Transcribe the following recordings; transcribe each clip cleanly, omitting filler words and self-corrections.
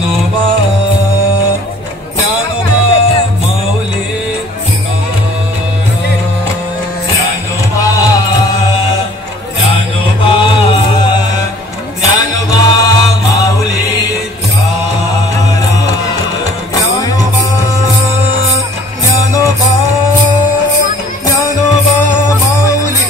ज्ञानोबा ज्ञानोबा माऊली ज्ञानोबा ज्ञानोबा ज्ञानोबा माऊली ज्ञानोबा ज्ञानोबा ज्ञानोबा माऊली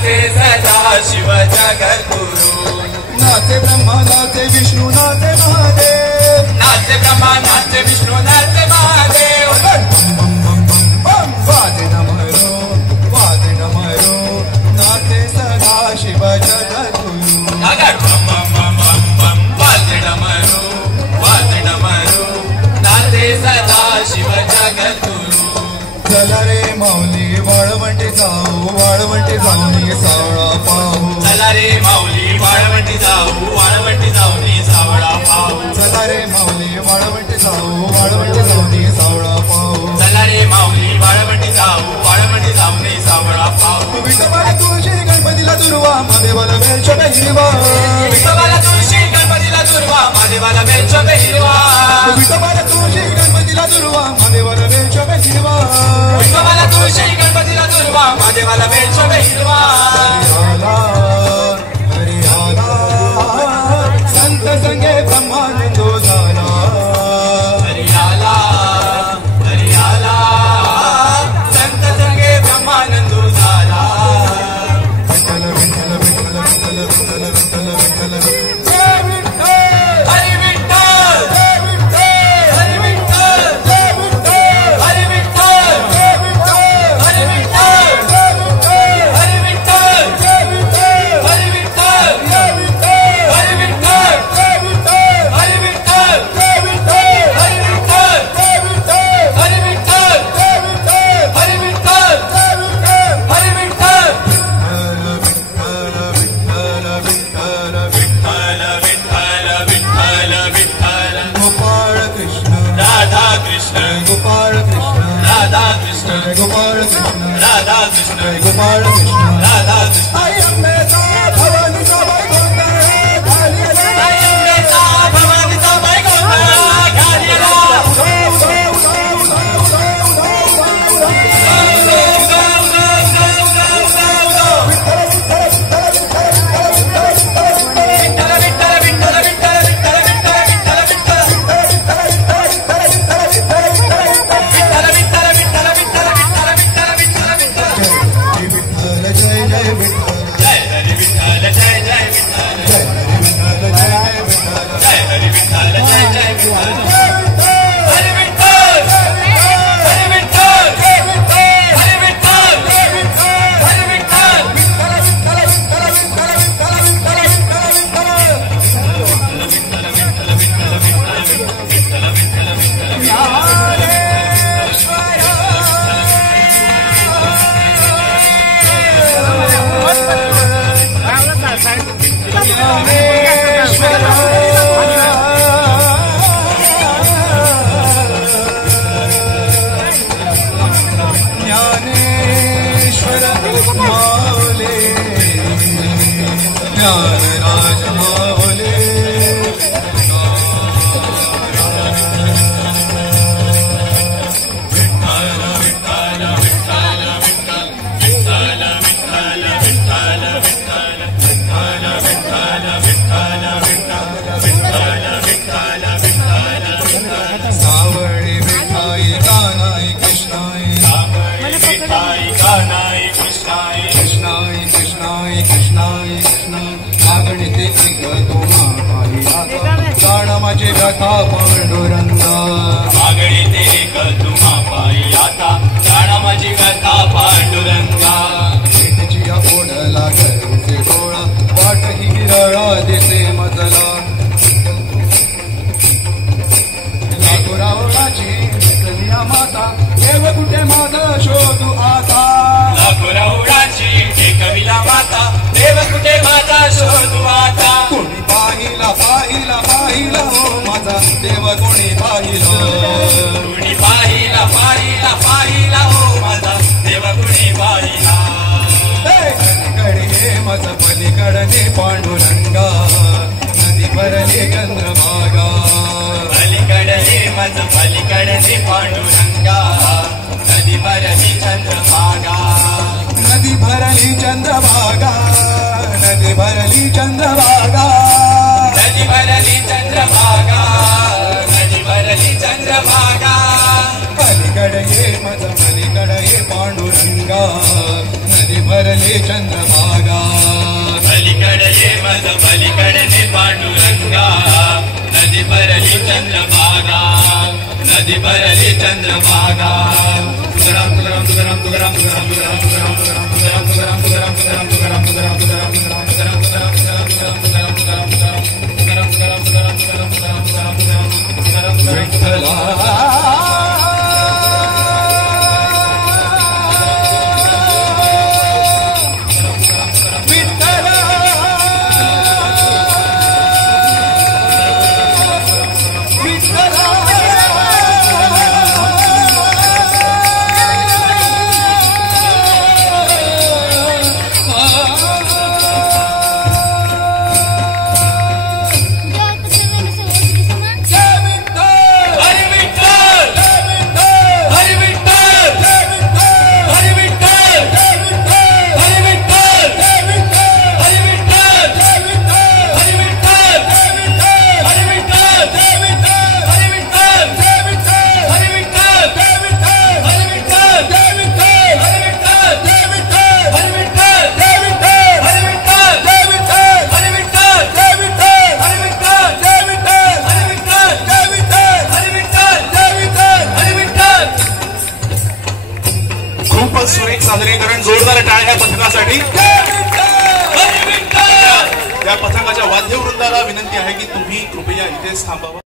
शिव जगद्गुरु नाचे ब्रह्मा नाचे विष्णु नाचे महादेव नाचे ब्रह्मा नाचे विष्णु नाचे महादेव वाजे डमरू नाचे सदा शिव जगद्गुरु वाजे डमरू नाचे सदा शिव जगद्गुरु चला रे माऊली वाळवंटी जाऊ नी सावळा पाहू चला रे माऊली वाळवंटी जाऊ नी सावळा पाहू चला रे माऊली वाळवंटी जाऊ नी सावळा पाहू चला रे माऊली वाळवंटी जाऊ नी सावळा पाहू विठोबाला तुळशी गणपतीला दुर्वा महादेवाला बेलचोबे हिरवा विठोबाला तुळशी गणपतीला दुर्वा महादेवाला बेलचोबे हिरवा विठोबाला तुळशी गणपतीला दुर्वा महादेवाला बेलचोबे हिरवा विठोबाला तुळशी गणपतीला दुर्वा महादेवाला बेलचोबे हिरवा हरियाला संत संगे ब्रह्मानंदो झाला हरियाला संत संगे ब्रह्मानंदो झाला विठ्ठल विठ्ठल विठ्ठल विठ्ठल विठ्ठल विठ्ठल विठ्ठल हरी विठ्ठल हरी विठ्ठल हरी विठ्ठल हरी विठ्ठल हरी विठ्ठल हरी विठ्ठल हरी विठ्ठल हरी विठ्ठल हरी विठ्ठल हरी विठ्ठल हरी विठ्ठल हरी विठ्ठल हरी विठ्ठल गोपाळ कृष्ण राधा कृष्ण गोपाळ कृष्ण राधा कृष्ण गोपाळ कृष्ण राधा कृष्ण गोपाळ कृष्ण राधा कृष्ण आई अंबेचा भवानीचा बाई गोंधळ घालेला आई अंबेचा भवानीचा बाई गोंधळ घालेला जय हरी विठ्ठल ज्ञानेश्वर माऊली ज्ञानराज माऊली सावळी विठाई गानाई कृष्णाई कृष्णाई कृष्णाई कृष्णाई कृष्णाई मागणीते एक तुम्हा पाहिला प्राण माझे व्यथा पांडुरंगा मागणीते एक तुम्हा पायी आता प्राण माझी व्यथा पांडुरंगा शेतीची ओढला करूचे डोळा वाट ही गिरळा दिसे मजला लाखोरावळाची कन्या माता देव कुठे माझा शोधू आता लाखोरावळाची कविला माता देव कुठे माझा शोधू आता कोणी पाहिला पाहिला पाहिला हो माझा देव कोणी पाहिला कुणी पाहिला पाहिला पाहिला हो माझा देव कुणी पाहिला पलीकडे मज पलीकडे पांडुरंगा नदी भरली चंद्रभागा पलीकडे मज पलीकडे पांडुरंगा नदी भरली चंद्रभागा नदी भरली चंद्रभागा नदी भरली चंद्रभागा नदी भरली चंद्रभागा नदी भरली चंद्रभागा पलीकडे मज पलीकडे पांडुरंगा नदी भरली चंद्रभागा पलीकडे मज पलीकडे पांडुरंगा नदी भरली चंद्रभागा नदी भरली चंद्रभागा तुगराम तुगराम तुगराम तुगराम तुगराम तुगराम तुगराम तुगराम तुगराम तुगराम तुगराम तुगराम तुगराम तुगराम तुगराम तुगराम सुरेख सादरीकरण जोरदार टाळ्या पथकासाठी या पथकाच्या वाद्यवृंदाला विनंती आहे की तुम्ही कृपया इथेच थांबावं.